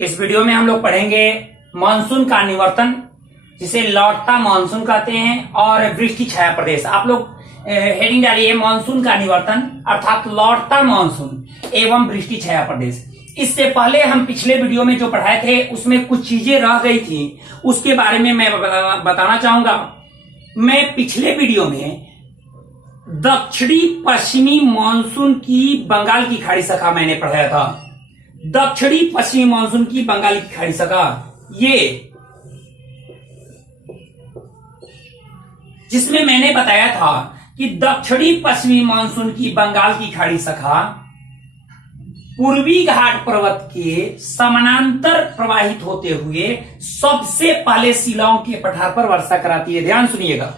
इस वीडियो में हम लोग पढ़ेंगे मानसून का निवर्तन, जिसे लौटता मानसून कहते हैं, और वृष्टि छाया प्रदेश। आप लोग हेडिंग डालिए मानसून का निवर्तन अर्थात लौटता मानसून एवं वृष्टि छाया प्रदेश। इससे पहले हम पिछले वीडियो में जो पढ़ाए थे उसमें कुछ चीजें रह गई थी, उसके बारे में मैं बताना चाहूंगा। मैं पिछले वीडियो में दक्षिणी पश्चिमी मानसून की बंगाल की खाड़ी शाखा मैंने पढ़ाया था। दक्षिणी पश्चिमी मानसून की बंगाल की खाड़ी शाखा, ये जिसमें मैंने बताया था कि दक्षिणी पश्चिमी मानसून की बंगाल की खाड़ी शाखा पूर्वी घाट पर्वत के समानांतर प्रवाहित होते हुए सबसे पहले शिलांग के पठार पर वर्षा कराती है। ध्यान सुनिएगा,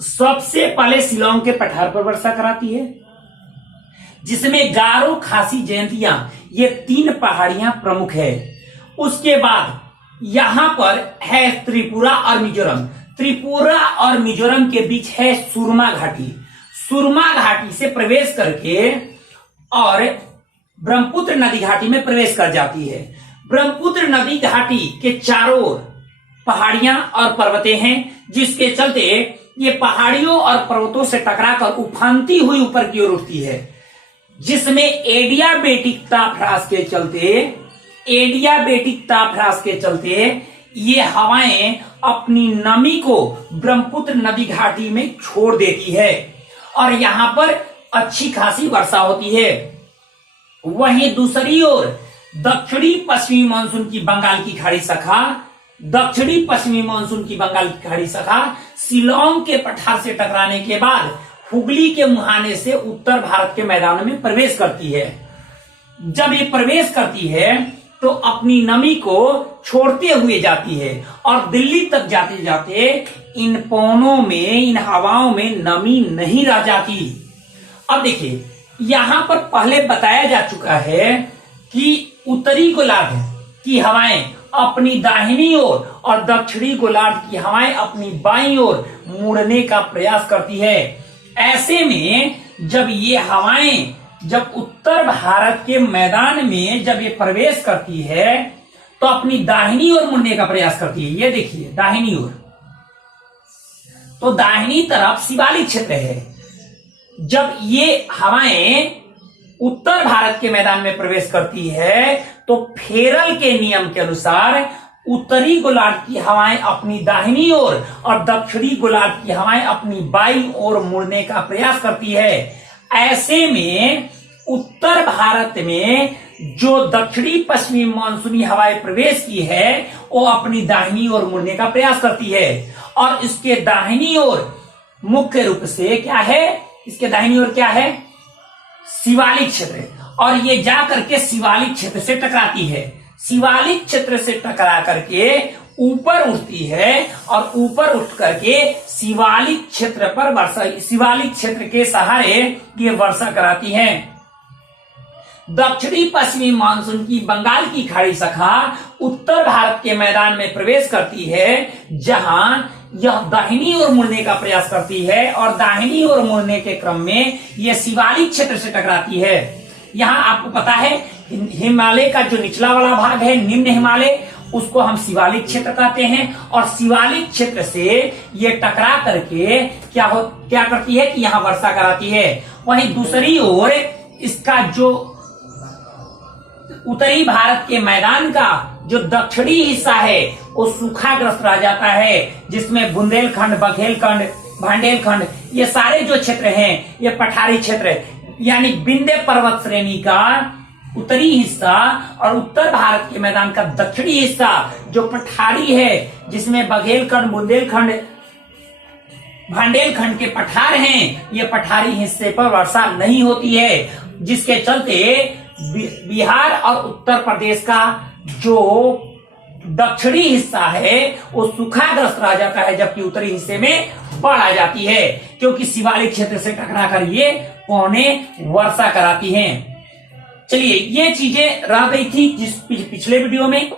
सबसे पहले शिलांग के पठार पर वर्षा कराती है, जिसमें गारो, खासी, जयंतिया ये तीन पहाड़ियां प्रमुख है। उसके बाद यहां पर है त्रिपुरा और मिजोरम। त्रिपुरा और मिजोरम के बीच है सुरमा घाटी। सुरमा घाटी से प्रवेश करके और ब्रह्मपुत्र नदी घाटी में प्रवेश कर जाती है। ब्रह्मपुत्र नदी घाटी के चारों ओर पहाड़ियां और पर्वतें हैं, जिसके चलते ये पहाड़ियों और पर्वतों से टकराकर उफानती हुई ऊपर की ओर उठती है, जिसमें एडियाबेटिक तापह्रास के चलते ये हवाएं अपनी नमी को ब्रह्मपुत्र नदी घाटी में छोड़ देती है और यहां पर अच्छी खासी वर्षा होती है। वहीं दूसरी ओर दक्षिणी पश्चिमी मानसून की बंगाल की खाड़ी शाखा, दक्षिणी पश्चिमी मानसून की बंगाल की खाड़ी शाखा शिलांग के पठार से टकराने के बाद हुगली के मुहाने से उत्तर भारत के मैदानों में प्रवेश करती है। जब ये प्रवेश करती है तो अपनी नमी को छोड़ते हुए जाती है और दिल्ली तक जाते जाते इन पवनों में, इन हवाओं में नमी नहीं रह जाती। अब देखिए, यहां पर पहले बताया जा चुका है कि उत्तरी गोलार्ध की हवाएं अपनी दाहिनी ओर और दक्षिणी गोलार्ध की हवाएं अपनी बाईं ओर मुड़ने का प्रयास करती है। ऐसे में जब ये हवाएं जब उत्तर भारत के मैदान में जब ये प्रवेश करती है तो अपनी दाहिनी ओर मुड़ने का प्रयास करती है। ये देखिए दाहिनी ओर, तो दाहिनी तरफ शिवालिक क्षेत्र है। जब ये हवाएं उत्तर भारत के मैदान में प्रवेश करती है तो फेरल के नियम के अनुसार उत्तरी गोलार्ध की हवाएं अपनी दाहिनी ओर और दक्षिणी गोलार्ध की हवाएं अपनी बाईं ओर मुड़ने का प्रयास करती है। ऐसे में उत्तर भारत में जो दक्षिणी पश्चिमी मानसूनी हवाएं प्रवेश की है वो अपनी दाहिनी ओर मुड़ने का प्रयास करती है और इसके दाहिनी ओर मुख्य रूप से क्या है, इसके दाहिनी ओर क्या है, शिवालिक क्षेत्र, और ये जा करके शिवालिक क्षेत्र से टकराती है। शिवालिक क्षेत्र से टकरा करके ऊपर उठती है और ऊपर उठ करके शिवालिक क्षेत्र पर वर्षा, शिवालिक क्षेत्र के सहारे ये वर्षा कराती है। दक्षिणी पश्चिमी मानसून की बंगाल की खाड़ी शाखा उत्तर भारत के मैदान में प्रवेश करती है, जहां यह दाहिनी ओर मुड़ने का प्रयास करती है और दाहिनी ओर मुड़ने के क्रम में यह शिवालिक क्षेत्र से टकराती है। यहाँ आपको पता है हिमालय का जो निचला वाला भाग है, निम्न हिमालय, उसको हम शिवालिक क्षेत्र कहते हैं और शिवालिक क्षेत्र से ये टकरा करके क्या करती है कि यहाँ वर्षा कराती है। वहीं दूसरी ओर इसका जो उत्तरी भारत के मैदान का जो दक्षिणी हिस्सा है वो सूखाग्रस्त रह जाता है, जिसमें बुंदेलखंड, बघेलखंड, भांडेलखंड ये सारे जो क्षेत्र हैं ये पठारी क्षेत्र, यानी विंध्य पर्वत श्रेणी का उत्तरी हिस्सा और उत्तर भारत के मैदान का दक्षिणी हिस्सा जो पठारी है, जिसमें बघेलखंड, बुंदेलखंड, भांडेलखंड के पठार हैं, ये पठारी हिस्से पर वर्षा नहीं होती है, जिसके चलते बिहार और उत्तर प्रदेश का जो दक्षिणी हिस्सा है वो सूखाग्रस्त रह जाता है, जबकि उत्तरी हिस्से में बाढ़ आ जाती है, क्योंकि शिवालिक क्षेत्र से टकराकर ये पौने वर्षा कराती हैं। चलिए, ये चीजें रह गई थी जिस पिछले वीडियो में।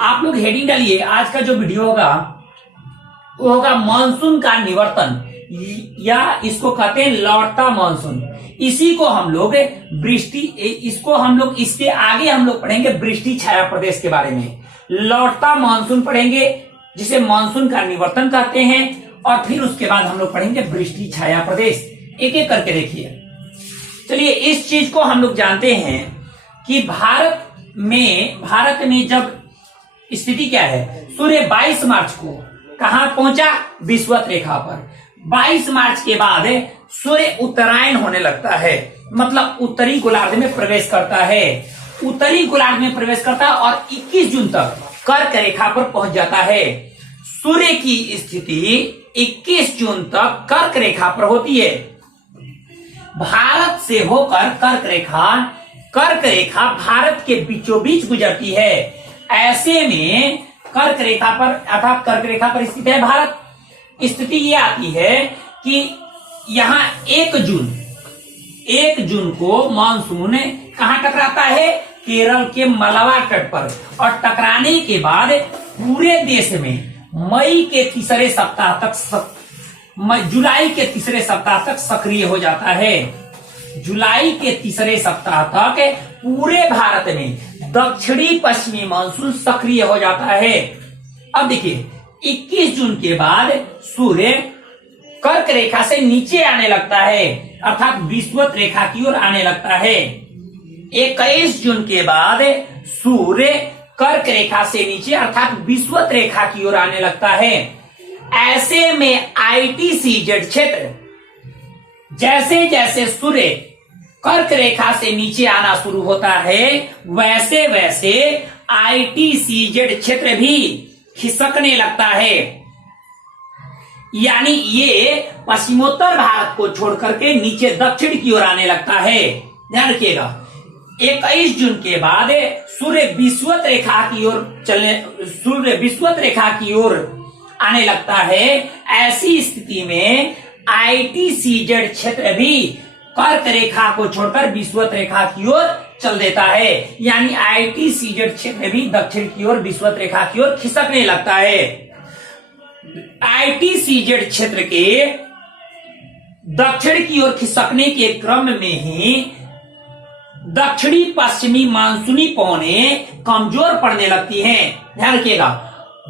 आप लोग हेडिंग डालिए, आज का जो वीडियो होगा वो होगा मानसून का निवर्तन, या इसको कहते हैं लौटता मानसून। इसी को हम लोग इसको हम लोग इसके आगे हम लोग पढ़ेंगे वृष्टि छाया प्रदेश के बारे में। लौटता मानसून पढ़ेंगे जिसे मानसून का निवर्तन कहते हैं, और फिर उसके बाद हम लोग पढ़ेंगे वृष्टि छाया प्रदेश। एक एक करके देखिए। चलिए, इस चीज को हम लोग जानते हैं कि भारत में जब स्थिति क्या है, सूर्य 22 मार्च को कहां पहुंचा, विषुवत रेखा पर। 22 मार्च के बाद सूर्य उत्तरायण होने लगता है, मतलब उत्तरी गोलार्ध में प्रवेश करता है। उत्तरी गोलार्ध में प्रवेश करता है और 21 जून तक कर्क रेखा पर पहुंच जाता है। सूर्य की स्थिति 21 जून तक कर्क रेखा पर होती है। भारत से होकर कर्क रेखा भारत के बीचों बीच गुजरती है। ऐसे में कर्क रेखा पर स्थित है भारत। स्थिति ये आती है कि यहाँ 1 जून को मानसून कहाँ टकराता है, केरल के मलवा तट पर, और टकराने के बाद पूरे देश में जुलाई के तीसरे सप्ताह तक सक्रिय हो जाता है। जुलाई के तीसरे सप्ताह तक पूरे भारत में दक्षिणी पश्चिमी मानसून सक्रिय हो जाता है। अब देखिए, 21 जून के बाद सूर्य कर्क रेखा से नीचे आने लगता है, अर्थात विषुवत रेखा की ओर आने लगता है। 21 जून के बाद सूर्य कर्क रेखा से नीचे अर्थात विषुवत रेखा की ओर आने लगता है। ऐसे में ITCZ क्षेत्र, जैसे जैसे सूर्य कर्क रेखा से नीचे आना शुरू होता है, वैसे वैसे ITCZ क्षेत्र भी खिसकने लगता है। यानी ये पश्चिमोत्तर भारत को छोड़ करके नीचे दक्षिण की ओर आने लगता है। ध्यान रखिएगा, 21 जून के बाद सूर्य विषुवत रेखा की ओर आने लगता है। ऐसी स्थिति में ITCZ क्षेत्र भी कर्क रेखा को छोड़कर विषुवत रेखा की ओर चल देता है। यानी ITCZ क्षेत्र भी दक्षिण की ओर विषुवत रेखा की ओर खिसकने लगता है। ITCZ क्षेत्र के दक्षिण की ओर खिसकने के क्रम में ही दक्षिणी पश्चिमी मानसूनी पवनें कमजोर पड़ने लगती हैं। ध्यान रखिएगा,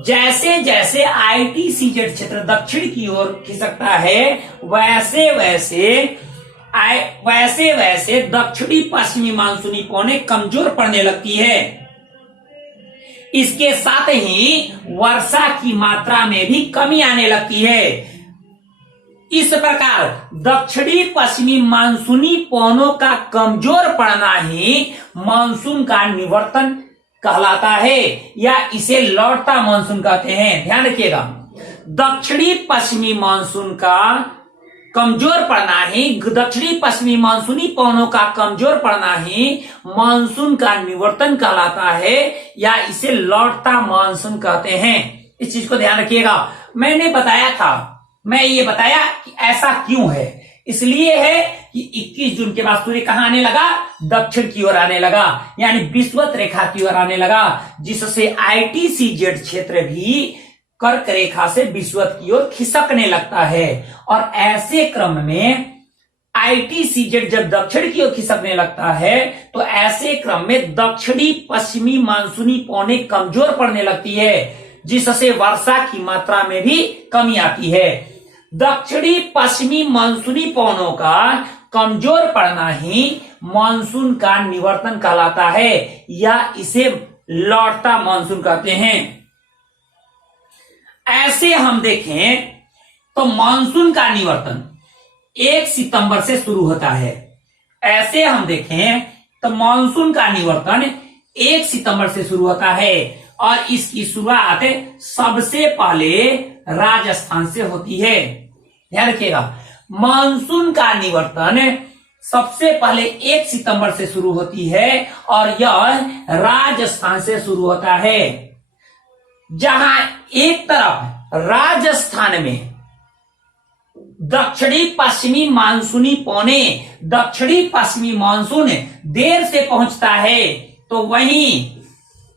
जैसे जैसे ITCZ क्षेत्र दक्षिण की ओर खिसकता है, वैसे वैसे दक्षिणी पश्चिमी मानसूनी पवनें कमजोर पड़ने लगती है। इसके साथ ही वर्षा की मात्रा में भी कमी आने लगती है। इस प्रकार दक्षिणी पश्चिमी मानसूनी पवनों का कमजोर पड़ना ही मानसून का निवर्तन कहलाता है, या इसे लौटता मानसून कहते हैं। ध्यान रखिएगा, दक्षिणी पश्चिमी मानसून का कमजोर पड़ना ही, दक्षिणी पश्चिमी मानसूनी पवनों का कमजोर पड़ना ही मानसून का निवर्तन कहलाता है, या इसे लौटता मानसून कहते हैं। इस चीज को ध्यान रखिएगा। मैं ये बताया कि ऐसा क्यों है। इसलिए है कि 21 जून के बाद सूर्य कहां आने लगा, दक्षिण की ओर आने लगा, यानी विषुवत रेखा की ओर आने लगा, जिससे ITCZ क्षेत्र भी कर्क रेखा से विषुवत की ओर खिसकने लगता है। और ऐसे क्रम में ITCZ जब दक्षिण की ओर खिसकने लगता है, तो ऐसे क्रम में दक्षिणी पश्चिमी मानसूनी पवनें कमजोर पड़ने लगती है, जिससे वर्षा की मात्रा में भी कमी आती है। दक्षिणी पश्चिमी मानसूनी पवनों का कमजोर पड़ना ही मानसून का निवर्तन कहलाता है, या इसे लौटता मानसून कहते हैं। ऐसे हम देखें तो मानसून का निवर्तन 1 सितंबर से शुरू होता है। ऐसे हम देखें तो मानसून का निवर्तन 1 सितंबर से शुरू होता है, और इसकी शुरुआत सबसे पहले राजस्थान से होती है। ध्यान रखिएगा, मानसून का निवर्तन सबसे पहले 1 सितंबर से शुरू होती है, और यह राजस्थान से शुरू होता है। जहां एक तरफ राजस्थान में दक्षिणी पश्चिमी मानसूनी पवनें, दक्षिणी पश्चिमी मानसून देर से पहुंचता है, तो वहीं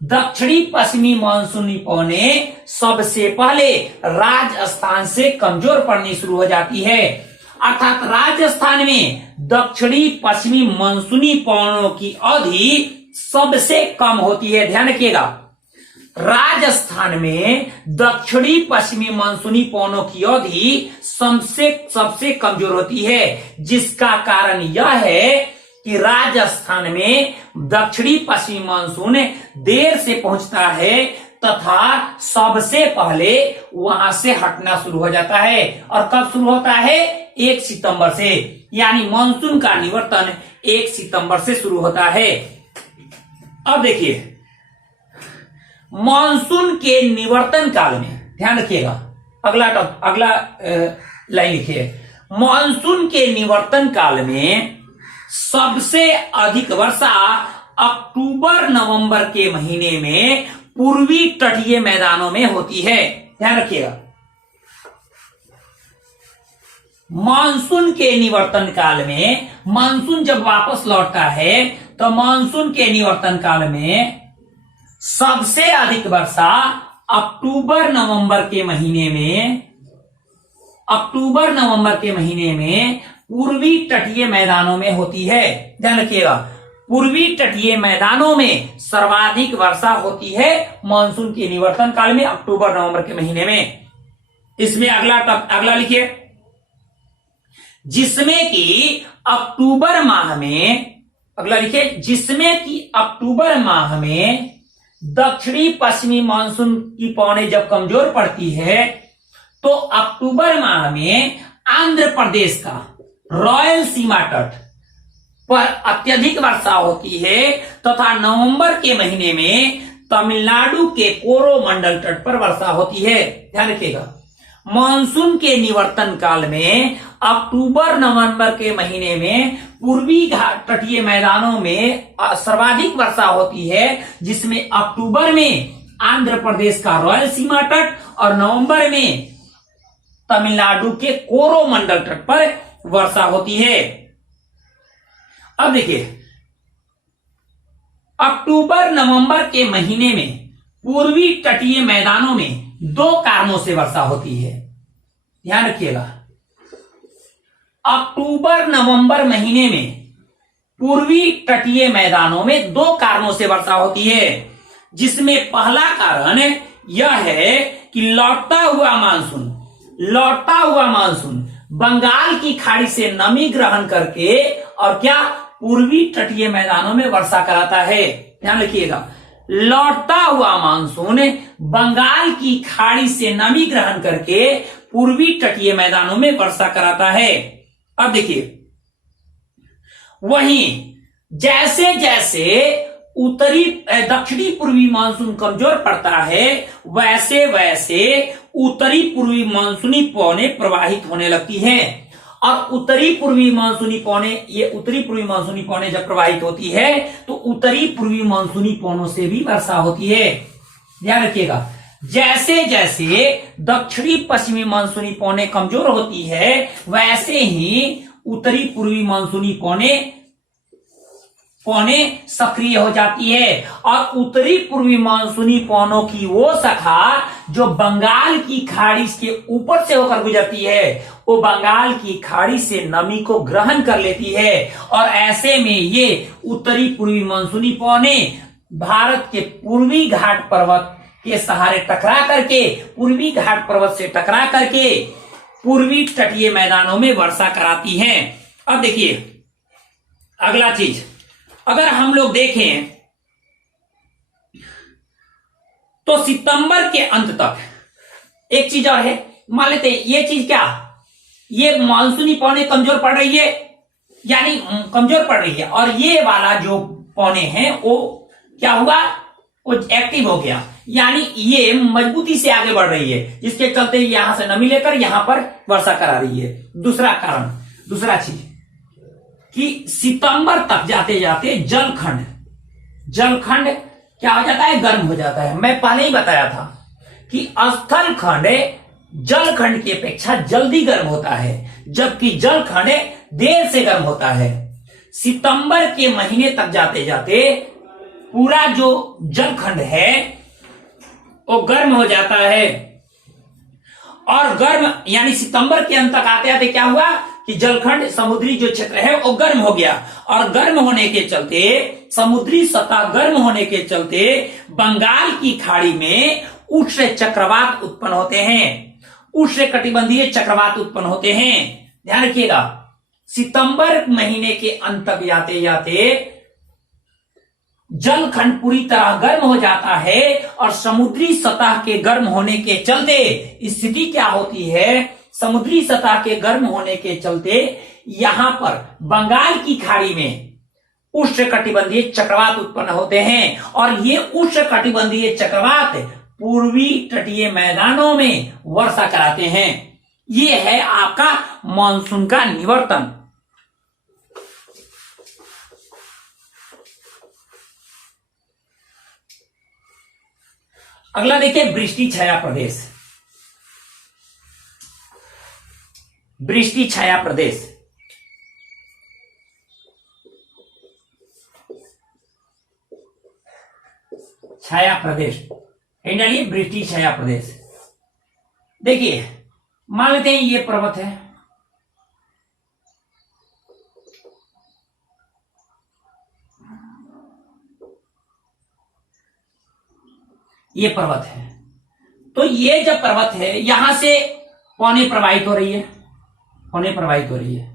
दक्षिणी पश्चिमी मानसूनी पवनें सबसे पहले राजस्थान से कमजोर पड़नी शुरू हो जाती है। अर्थात राजस्थान में दक्षिणी पश्चिमी मानसूनी पवनों की अवधि सबसे कम होती है। ध्यान रखिएगा, राजस्थान में दक्षिणी पश्चिमी मानसूनी पवनों की अवधि सबसे कमजोर होती है, जिसका कारण यह है कि राजस्थान में दक्षिणी पश्चिमी मानसून देर से पहुंचता है तथा सबसे पहले वहां से हटना शुरू हो जाता है। और कब शुरू होता है? 1 सितंबर से, यानी मानसून का निवर्तन 1 सितंबर से शुरू होता है। अब देखिए, मानसून के निवर्तन काल में ध्यान रखिएगा, अगला लाइन लिखिए। मानसून के निवर्तन काल में सबसे अधिक वर्षा अक्टूबर नवंबर के महीने में पूर्वी तटीय मैदानों में होती है। ध्यान रखिएगा, मानसून के निवर्तन काल में, मानसून जब वापस लौटता है तो मानसून के निवर्तन काल में सबसे अधिक वर्षा अक्टूबर नवंबर के महीने में पूर्वी तटीय मैदानों में होती है। ध्यान रखिएगा, पूर्वी तटीय मैदानों में सर्वाधिक वर्षा होती है मानसून के निवर्तन काल में, अक्टूबर नवंबर के महीने में। इसमें अगला लिखिए, जिसमें कि अक्टूबर माह में, अगला लिखिए, जिसमें कि अक्टूबर माह में दक्षिणी पश्चिमी मानसून की पवनें जब कमजोर पड़ती है तो अक्टूबर माह में आंध्र प्रदेश का रॉयल सीमा तट पर अत्यधिक वर्षा होती है तथा नवंबर के महीने में तमिलनाडु के कोरोमंडल तट पर वर्षा होती है। ध्यान रखिएगा, मानसून के निवर्तन काल में अक्टूबर नवंबर के महीने में पूर्वी घाट तटीय मैदानों में सर्वाधिक वर्षा होती है, जिसमें अक्टूबर में आंध्र प्रदेश का रॉयल सीमा तट और नवंबर में तमिलनाडु के कोरोमंडल तट पर वर्षा होती है। अब देखिए, अक्टूबर नवंबर के महीने में पूर्वी तटीय मैदानों में 2 कारणों से वर्षा होती है। ध्यान रखिएगा, अक्टूबर नवंबर महीने में पूर्वी तटीय मैदानों में 2 कारणों से वर्षा होती है, जिसमें पहला कारण यह है कि लौटता हुआ मानसून बंगाल की खाड़ी से नमी ग्रहण करके और क्या पूर्वी तटीय मैदानों में वर्षा कराता है। ध्यान रखिएगा, लौटता हुआ मानसून बंगाल की खाड़ी से नमी ग्रहण करके पूर्वी तटीय मैदानों में वर्षा कराता है। अब देखिए, वहीं जैसे जैसे दक्षिणी पूर्वी मानसून कमजोर पड़ता है, वैसे वैसे उत्तरी पूर्वी मानसूनी पवनें प्रवाहित होने लगती हैं। और उत्तरी पूर्वी मानसूनी पवनें जब प्रवाहित होती है तो उत्तरी पूर्वी मानसूनी पवनों से भी वर्षा होती है। ध्यान रखिएगा, जैसे जैसे दक्षिणी पश्चिमी मानसूनी पवनें कमजोर होती है, वैसे ही उत्तरी पूर्वी मानसूनी पवनें सक्रिय हो जाती है। और उत्तरी पूर्वी मानसूनी पवनों की वो शाखा जो बंगाल की खाड़ी के ऊपर से होकर गुजरती है, वो बंगाल की खाड़ी से नमी को ग्रहण कर लेती है। और ऐसे में ये उत्तरी पूर्वी मानसूनी पवनें भारत के पूर्वी घाट पर्वत के सहारे पूर्वी घाट पर्वत से टकरा करके पूर्वी तटीय मैदानों में वर्षा कराती हैं। अब देखिए, अगला चीज अगर हम लोग देखें तो सितंबर के अंत तक एक चीज और है, मान लेते हैं ये चीज क्या, ये मानसूनी पवनें कमजोर पड़ रही है, यानी कमजोर पड़ रही है, और ये वाला जो पवनें हैं वो क्या हुआ, वो एक्टिव हो गया, यानी ये मजबूती से आगे बढ़ रही है, जिसके चलते यहां से नमी लेकर यहां पर वर्षा करा रही है। दूसरा चीज कि सितंबर तक जाते जाते जलखंड क्या हो जाता है, गर्म हो जाता है। मैं पहले ही बताया था कि स्थल खंड जलखंड की अपेक्षा जल्दी गर्म होता है, जबकि जलखंड देर से गर्म होता है। सितंबर के महीने तक जाते जाते पूरा जो जलखंड है वो गर्म हो जाता है, और गर्म यानी सितंबर के अंत तक आते आते क्या हुआ, कि जलखंड समुद्री जो क्षेत्र है वो गर्म हो गया, और गर्म होने के चलते, समुद्री सतह गर्म होने के चलते बंगाल की खाड़ी में उष्ण चक्रवात उत्पन्न होते हैं, उष्ण कटिबंधीय चक्रवात उत्पन्न होते हैं। ध्यान रखिएगा, सितंबर महीने के अंत तक जाते जाते जलखंड पूरी तरह गर्म हो जाता है, और समुद्री सतह के गर्म होने के चलते स्थिति क्या होती है, समुद्री सतह के गर्म होने के चलते यहां पर बंगाल की खाड़ी में उष्ण कटिबंधीय चक्रवात उत्पन्न होते हैं, और ये उष्ण कटिबंधीय चक्रवात पूर्वी तटीय मैदानों में वर्षा कराते हैं। ये है आपका मानसून का निवर्तन। अगला देखिए, वृष्टि छाया प्रदेश। वृष्टि छाया प्रदेश, छाया प्रदेश डालिए, वृष्टि छाया प्रदेश। देखिए, मान लेते हैं ये पर्वत है, ये पर्वत है, तो ये जब पर्वत है यहां से पौने प्रवाहित हो रही है, पौने प्रवाहित हो रही है,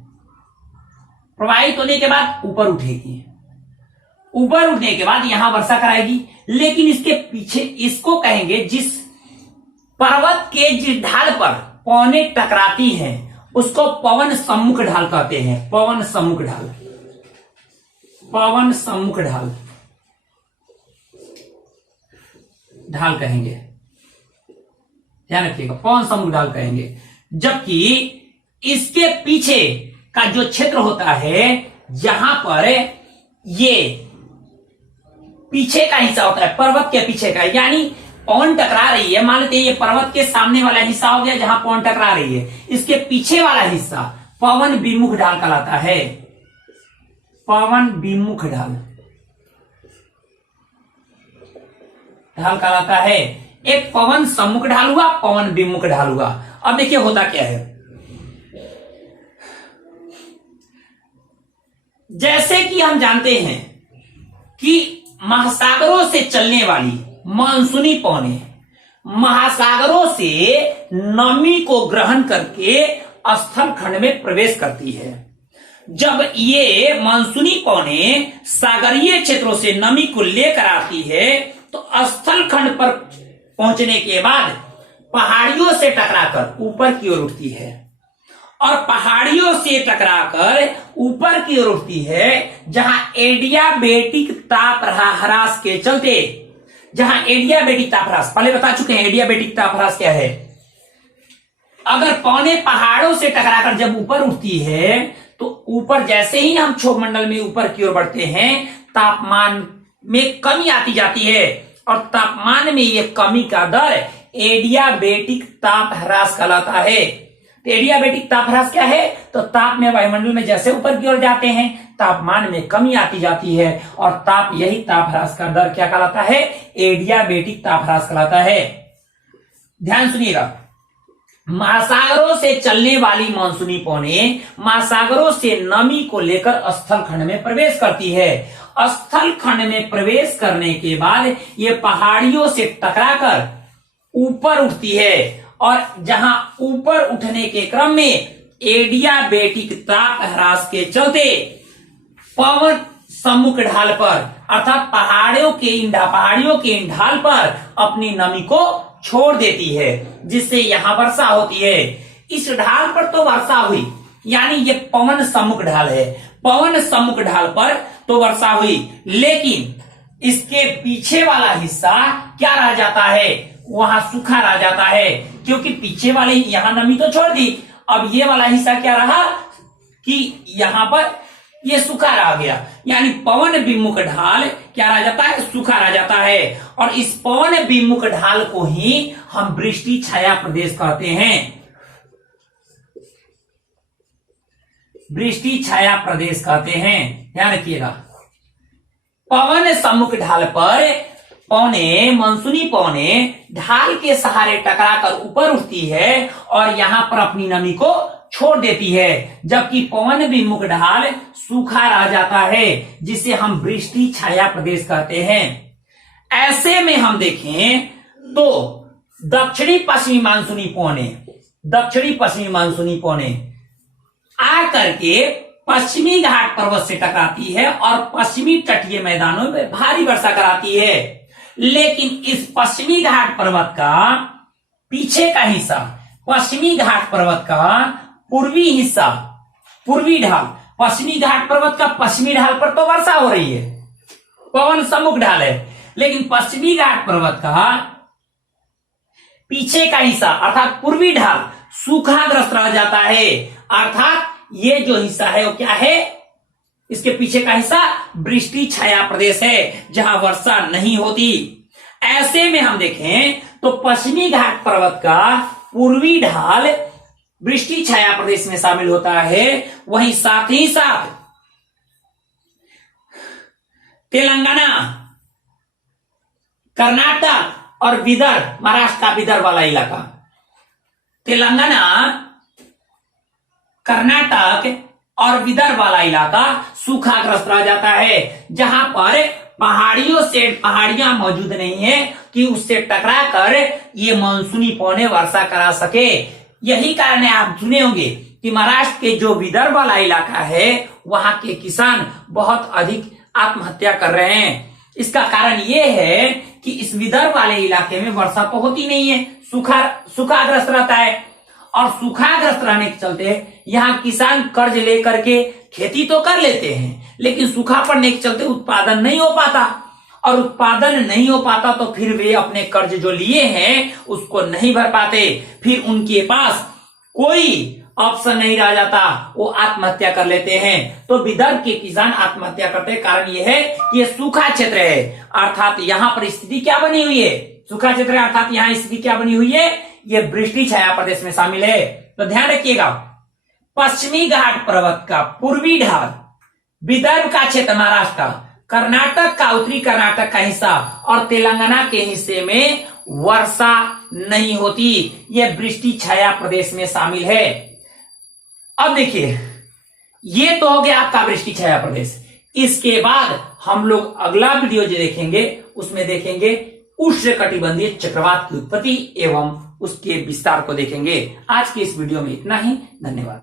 प्रवाहित होने के बाद ऊपर उठेगी, ऊपर उठने के बाद यहां वर्षा कराएगी। लेकिन इसके पीछे, इसको कहेंगे जिस पर्वत के जिस ढाल पर पौने टकराती हैं उसको पवन सम्मुख ढाल कहते हैं, पवन सम्मुख ढाल, पवन सम्मुख ढाल, ढाल कहेंगे। ध्यान रखिएगा, पवन सम्मुख ढाल कहेंगे। जबकि इसके पीछे का जो क्षेत्र होता है, जहां पर ये पीछे का हिस्सा होता है, पर्वत के पीछे का, यानी पवन टकरा रही है, मान लेते हैं ये पर्वत के सामने वाला हिस्सा हो गया जहां पवन टकरा रही है, इसके पीछे वाला हिस्सा पवन विमुख ढाल कहलाता है, पवन विमुख ढाल, ढाल कहलाता है। एक पवन सम्मुख ढाल हुआ, पवन विमुख ढाल हुआ। अब देखिए होता क्या है, जैसे कि हम जानते हैं कि महासागरों से चलने वाली मानसूनी पवनें महासागरों से नमी को ग्रहण करके स्थल खंड में प्रवेश करती है। जब ये मानसूनी पवनें सागरीय क्षेत्रों से नमी को लेकर आती है तो स्थल खंड पर पहुंचने के बाद पहाड़ियों से टकराकर ऊपर की ओर उठती है, और पहाड़ियों से टकराकर ऊपर की ओर उठती है, जहां एडियाबेटिक ताप ह्रास के चलते, जहां एडियाबेटिक ताप ह्रास, पहले बता चुके हैं एडियाबेटिक ताप ह्रास क्या है। अगर पौने पहाड़ों से टकराकर जब ऊपर उठती है तो ऊपर जैसे ही हम क्षोभ मंडल में ऊपर की ओर बढ़ते हैं, तापमान में कमी आती जाती है, और तापमान में यह कमी का दर एडियाबेटिक ताप ह्रास कहलाता है। तो एडियाबेटिक ताप ह्रास क्या है, तो ताप में वायुमंडल में जैसे ऊपर की ओर जाते हैं तापमान में कमी आती जाती है, और ताप, यही ताप ह्रास का दर क्या कहलाता है, एडियाबेटिक ताप ह्रास कहलाता है। ध्यान सुनिएगा, महासागरों से चलने वाली मानसूनी पवनें महासागरों से नमी को लेकर स्थल खंड में प्रवेश करती है। स्थल खंड में प्रवेश करने के बाद ये पहाड़ियों से टकराकर ऊपर उठती है, और जहां ऊपर उठने के क्रम में एडियाबेटिक ताप ह्रास के चलते पवन सम्मुख ढाल पर, अर्थात पहाड़ियों के इन ढाल पर अपनी नमी को छोड़ देती है, जिससे यहां वर्षा होती है। इस ढाल पर तो वर्षा हुई, यानी ये पवन सम्मुख ढाल है, पवन सम्मुख ढाल पर तो वर्षा हुई, लेकिन इसके पीछे वाला हिस्सा क्या रह जाता है, वहां सूखा रह जाता है, क्योंकि पीछे वाले यहां नमी तो छोड़ दी, अब ये वाला हिस्सा क्या रहा कि यहां पर ये सूखा रह गया, यानी पवन विमुख ढाल क्या रह जाता है, सूखा रह जाता है। और इस पवन विमुख ढाल को ही हम वृष्टि छाया प्रदेश कहते हैं, वृष्टि छाया प्रदेश कहते हैं। ध्यान रखिएगा, पवन सम्मुख ढाल पर पौने मानसूनी पौने ढाल के सहारे टकराकर ऊपर उठती है, और यहां पर अपनी नमी को छोड़ देती है, जबकि पवन विमुख ढाल सूखा रह जाता है, जिसे हम वृष्टि छाया प्रदेश कहते हैं। ऐसे में हम देखें तो दक्षिणी पश्चिमी मानसूनी पौने आकर के पश्चिमी घाट पर्वत से टकराती है और पश्चिमी तटीय मैदानों में भारी वर्षा कराती है। लेकिन इस पश्चिमी घाट पर्वत का पीछे का हिस्सा, पश्चिमी घाट पर्वत का पूर्वी हिस्सा, पूर्वी ढाल, पश्चिमी घाट पर्वत का पश्चिमी ढाल पर तो वर्षा हो रही है, पवन सम्मुख ढाल है, लेकिन पश्चिमी घाट पर्वत का पीछे का हिस्सा अर्थात पूर्वी ढाल सूखाग्रस्त रह जाता है। अर्थात ये जो हिस्सा है वो क्या है, इसके पीछे का हिस्सा वृष्टि छाया प्रदेश है, जहां वर्षा नहीं होती। ऐसे में हम देखें तो पश्चिमी घाट पर्वत का पूर्वी ढाल वृष्टि छाया प्रदेश में शामिल होता है। वहीं साथ ही साथ तेलंगाना, कर्नाटक और विदर्भ, महाराष्ट्र का विदर्भ वाला इलाका, तेलंगाना, कर्नाटक और विदर्भ वाला इलाका सूखाग्रस्त रह जाता है, जहां पर पहाड़ियां मौजूद नहीं है कि उससे टकरा कर ये मानसूनी पौने वर्षा करा सके। यही कारण है, आप सुने होंगे कि महाराष्ट्र के जो विदर्भ वाला इलाका है वहां के किसान बहुत अधिक आत्महत्या कर रहे हैं। इसका कारण यह है कि इस विदर्भ वाले इलाके में वर्षा तो होती नहीं है, सूखाग्रस्त रहता है, और सूखाग्रस्त रहने के चलते यहाँ किसान कर्ज लेकर के खेती तो कर लेते हैं, लेकिन सूखा पड़ने के चलते उत्पादन नहीं हो पाता, और उत्पादन नहीं हो पाता तो फिर वे अपने कर्ज जो लिए हैं उसको नहीं भर पाते, फिर उनके पास कोई ऑप्शन नहीं रह जाता, वो आत्महत्या कर लेते हैं। तो विदर्भ के किसान आत्महत्या करते हैं, कारण यह है कि ये सूखा क्षेत्र है, अर्थात यहाँ पर स्थिति क्या बनी हुई है, सूखा क्षेत्र है, अर्थात यहाँ स्थिति क्या बनी हुई है, ये वृष्टि छाया प्रदेश में शामिल है। तो ध्यान रखिएगा, पश्चिमी घाट पर्वत का पूर्वी ढाल, विदर्भ का क्षेत्र महाराष्ट्र का, कर्नाटक का उत्तरी कर्नाटक का हिस्सा और तेलंगाना के हिस्से में वर्षा नहीं होती, यह वृष्टि छाया प्रदेश में शामिल है। अब देखिए, ये तो हो गया आपका वृष्टि छाया प्रदेश। इसके बाद हम लोग अगला वीडियो जो देखेंगे उसमें देखेंगे उष्णकटिबंधीय चक्रवात की उत्पत्ति एवं उसके विस्तार को देखेंगे। आज के इस वीडियो में इतना ही, धन्यवाद।